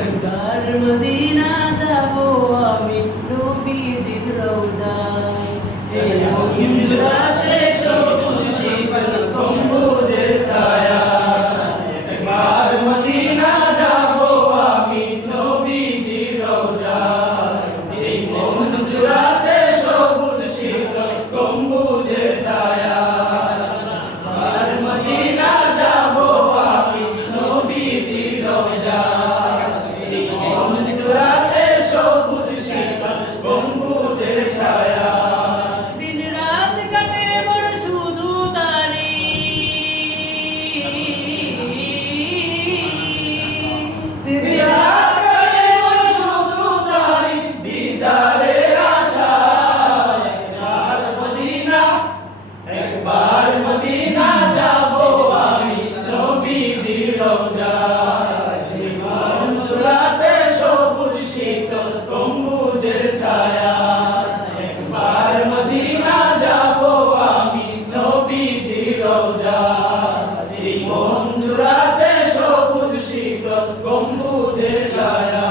একবার মদিনা যাব আমি নবীজির রওজায় এই মঞ্জুরাতে সবুজ শীতল গম্বুজের ছায়া একবার মদিনা যাব আমি নবীজির রওজায় এই মঞ্জুরাতে সবুজ শীতল গম্বুজের ছায়া একবার মদিনা যাব আমি নবীজির রওজায় এই মঞ্জুরাতে সবুজ শীতল গম্বুজের ছায়া দিন রাত কাটে বড় শুধু তারি দিন রাত কাটে বড় শুধু তারি দিদারের আশায় একবার মদিনা যাব আমি নবীজির রওজায় এই মঞ্জুরাতে সবুজ শীতল গম্বুজের ছায়া একবার মদিনা যাব আমি নবীজির রওজায় এই মঞ্জুরাতে সবুজ শীতল গম্বুজের ছায়া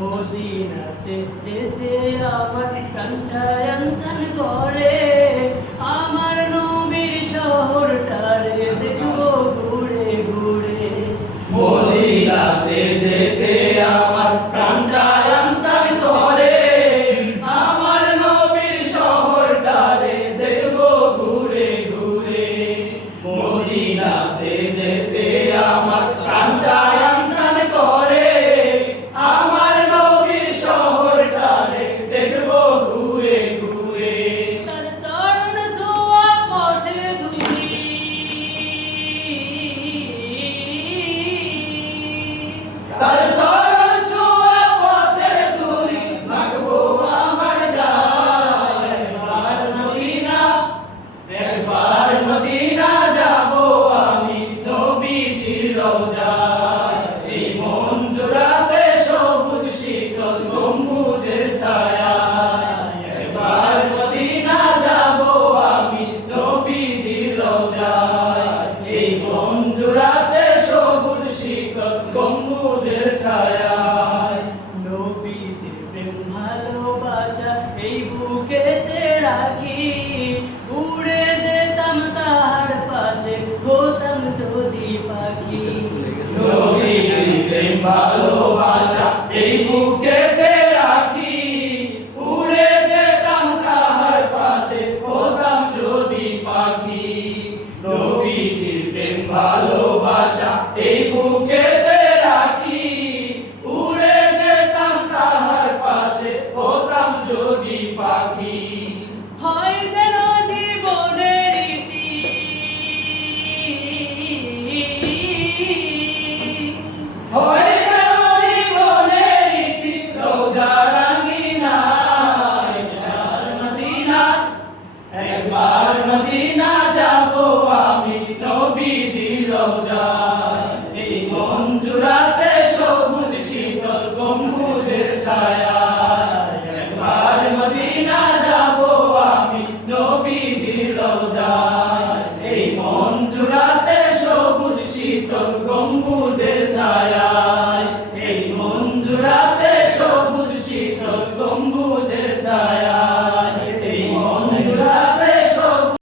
মদিনাতে যেতে আমার প্রাণটা অঞ্চল করে আমার নবীর শহরটারে দেখব ঘুরে ঘুরে মদিনাতে যেতে আমার প্রাণটা অঞ্চল করে আমার নবীর শহরটারে দেখব ঘুরে ঘুরে মদিনাতে যেতে আমার প্রাণটা অঞ্চল করে আমার নবীর শহরটারে দেখব ঘুরে ঘুরে তার চরণ ছোঁয়া পথে ধুলি তার চরণ ছোঁয়া পথে ধুলি মাখবো আমার গায়ে একবার মদিনা যাব আমি নবীজির রওজায় এই মঞ্জুরাতে সবুজ শীতল গম্বুজের ছায়া একবার মদিনা যাব আমি নবীজির রওজায় এই মঞ্জুরাতে